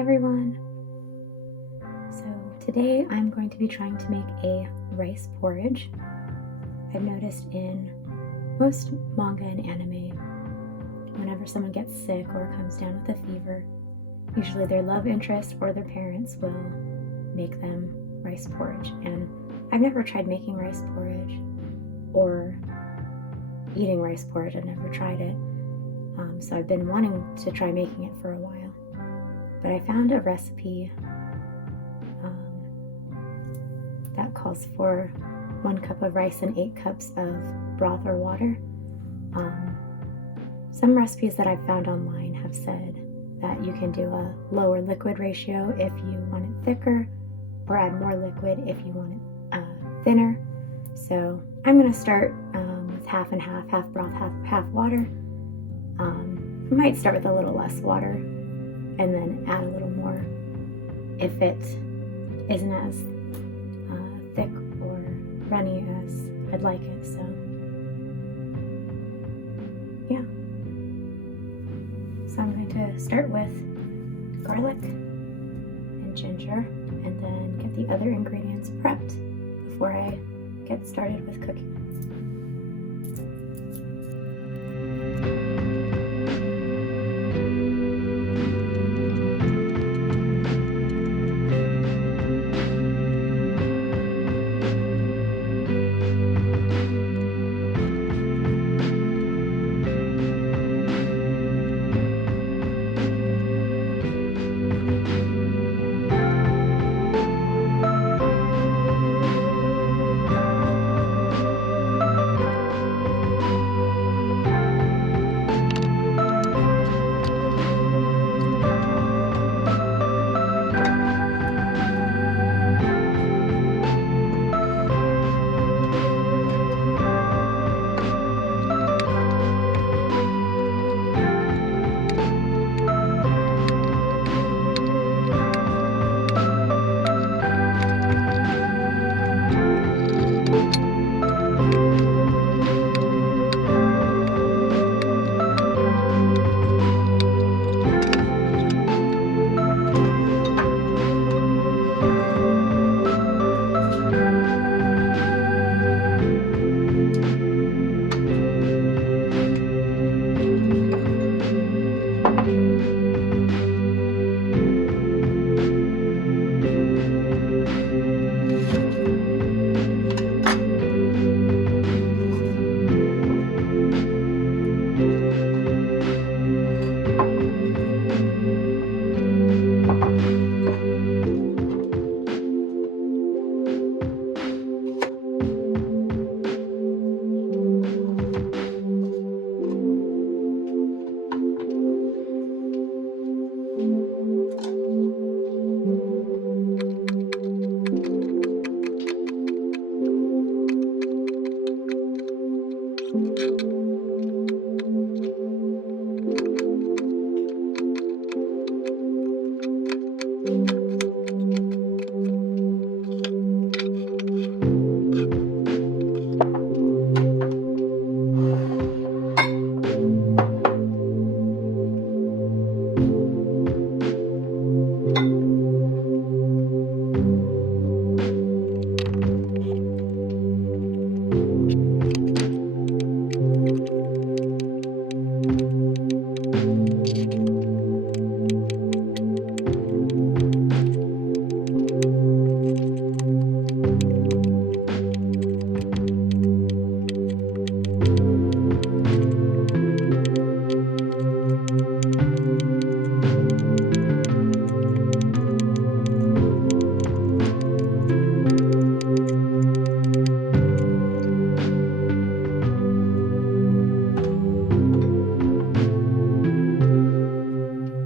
everyone! So today I'm going to be trying to make a rice porridge. I've noticed in most manga and anime, whenever someone gets sick or comes down with a fever, usually their love interest or their parents will make them rice porridge. And I've never tried making rice porridge or eating rice porridge. I've never tried it. So I've been wanting to try making it for a while. But I found a recipe that calls for 1 cup of rice and 8 cups of broth or water. Some recipes that I've found online have said that you can do a lower liquid ratio if you want it thicker, or add more liquid if you want it thinner. So I'm going to start with half and half broth, half water. I might start with a little less water and then add a little more if it isn't as thick or runny as I'd like it. So yeah. So I'm going to start with garlic and ginger and then get the other ingredients prepped before I get started with cooking.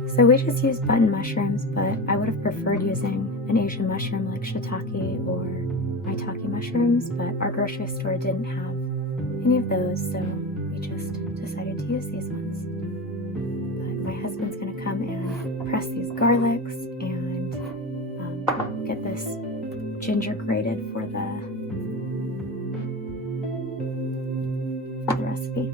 So we just used button mushrooms, but I would have preferred using an Asian mushroom like shiitake or maitake mushrooms, but our grocery store didn't have any of those, so we just decided to use these ones. But my husband's going to come and press these garlics and get this ginger grated for the recipe.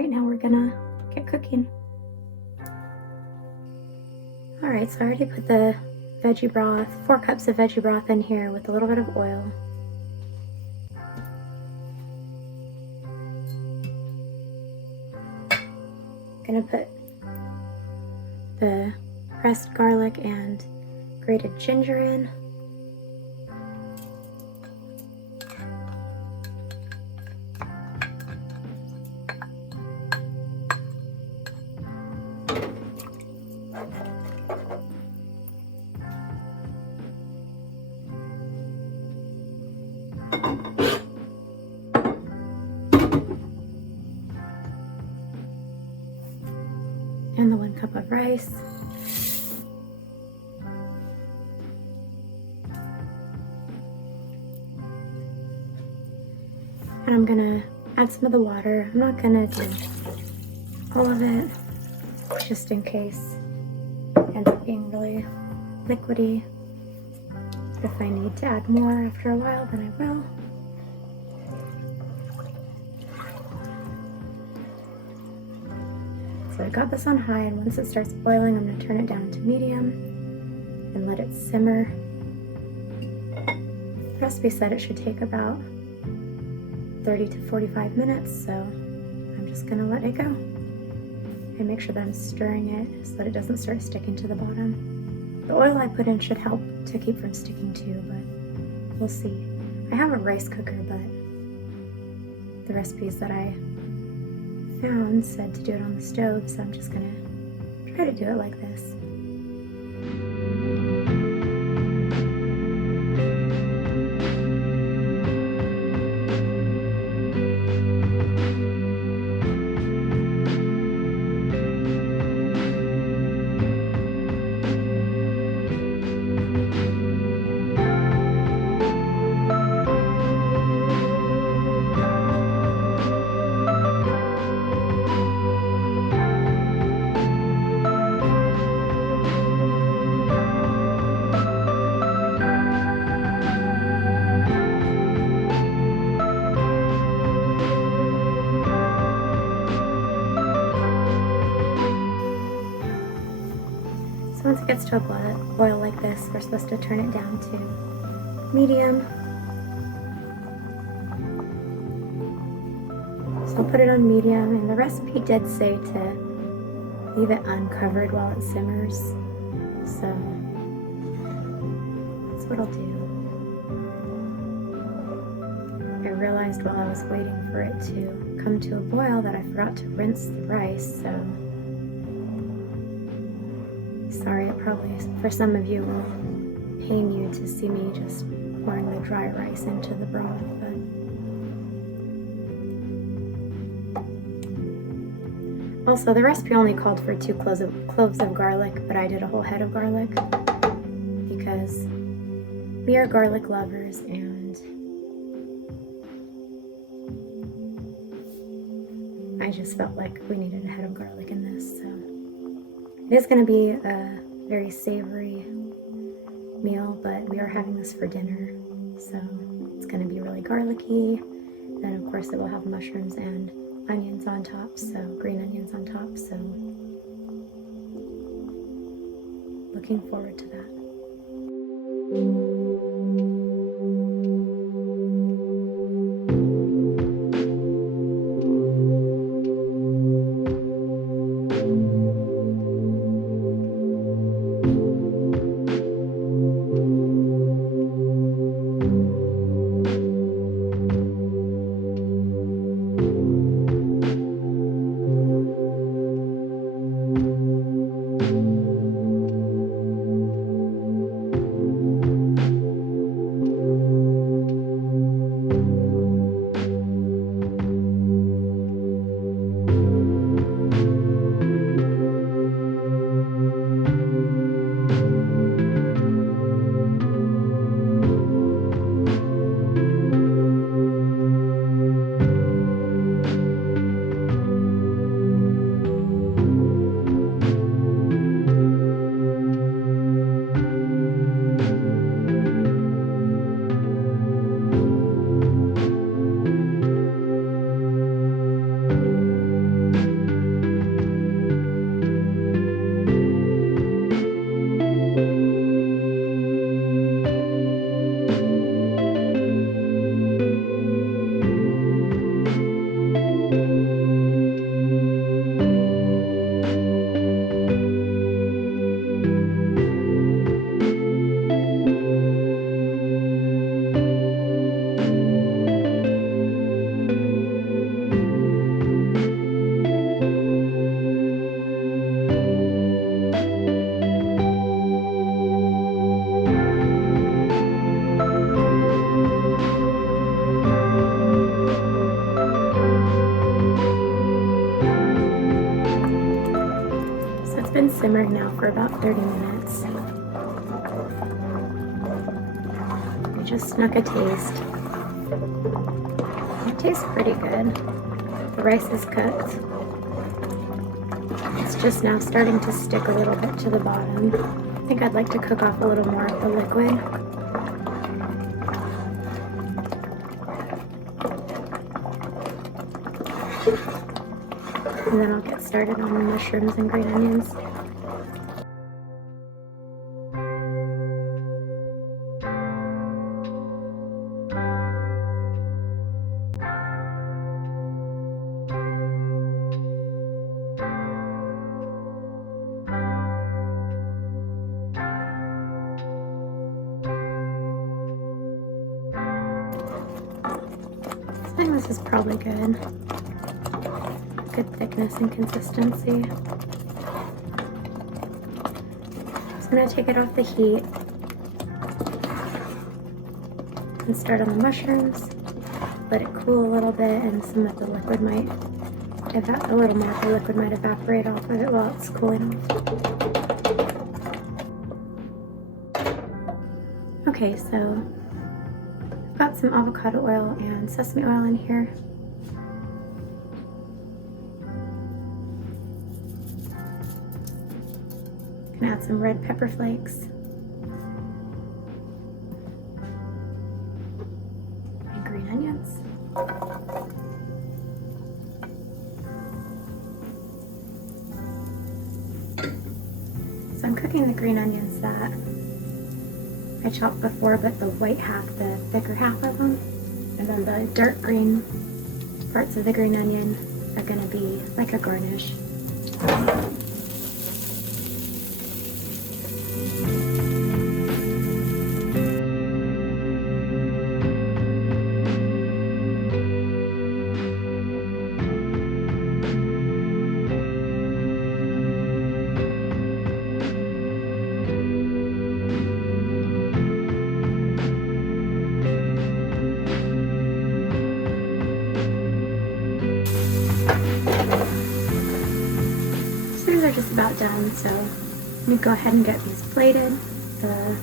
right now we're gonna get cooking. Alright, so I already put the veggie broth, 4 cups of veggie broth in here with a little bit of oil. Gonna put the pressed garlic and grated ginger in. And the 1 cup of rice. And I'm gonna add some of the water. I'm not gonna do all of it, just in case it ends up being really liquidy. If I need to add more after a while, then I will. So I got this on high, and once it starts boiling, I'm gonna turn it down to medium and let it simmer. The recipe said it should take about 30 to 45 minutes, so I'm just gonna let it go and make sure that I'm stirring it so that it doesn't start sticking to the bottom. The oil I put in should help to keep from sticking too, but we'll see. I have a rice cooker, but the recipes that I found said to do it on the stove, so I'm just gonna try to do it like this. So once it gets to a boil like this, we're supposed to turn it down to medium. So I'll put it on medium, and the recipe did say to leave it uncovered while it simmers. So that's what I'll do. I realized while I was waiting for it to come to a boil that I forgot to rinse the rice, so sorry, it probably, for some of you, will pain you to see me just pouring the dry rice into the broth, but also the recipe only called for 2 cloves of garlic, but I did a whole head of garlic because we are garlic lovers, and I just felt like we needed a head of garlic in this, so. It is going to be a very savory meal, but we are having this for dinner, so it's going to be really garlicky. Then of course it will have mushrooms and onions on top, so green onions on top, so looking forward to that. simmering now for about 30 minutes. I just snuck a taste. It tastes pretty good. The rice is cooked. It's just now starting to stick a little bit to the bottom. I think I'd like to cook off a little more of the liquid. And then I'll get started on the mushrooms and green onions. I think this is probably good. Good thickness and consistency. Just gonna take it off the heat and start on the mushrooms. Let it cool a little bit, and some of the liquid might a little more of the liquid might evaporate off of it while it's cooling off. Okay, so I've got some avocado oil and sesame oil in here. Gonna add some red pepper flakes and green onions. So I'm cooking the green onions that I chopped before, but the white half, the thicker half of them, and then the dark green parts of the green onion are gonna be like a garnish. These are just about done, so let me go ahead and get these plated, the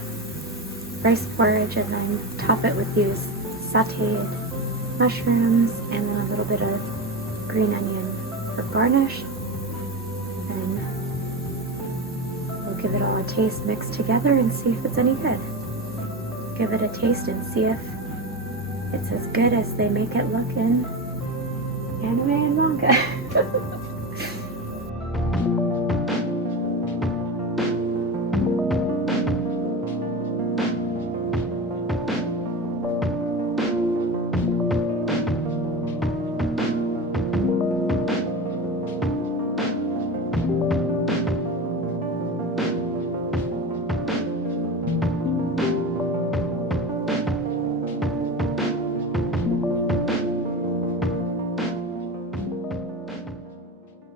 rice porridge, and then top it with these sauteed mushrooms and then a little bit of green onion for garnish. And we'll give it all a taste mixed together and see if it's any good. Give it a taste and see if it's as good as they make it look in anime and manga.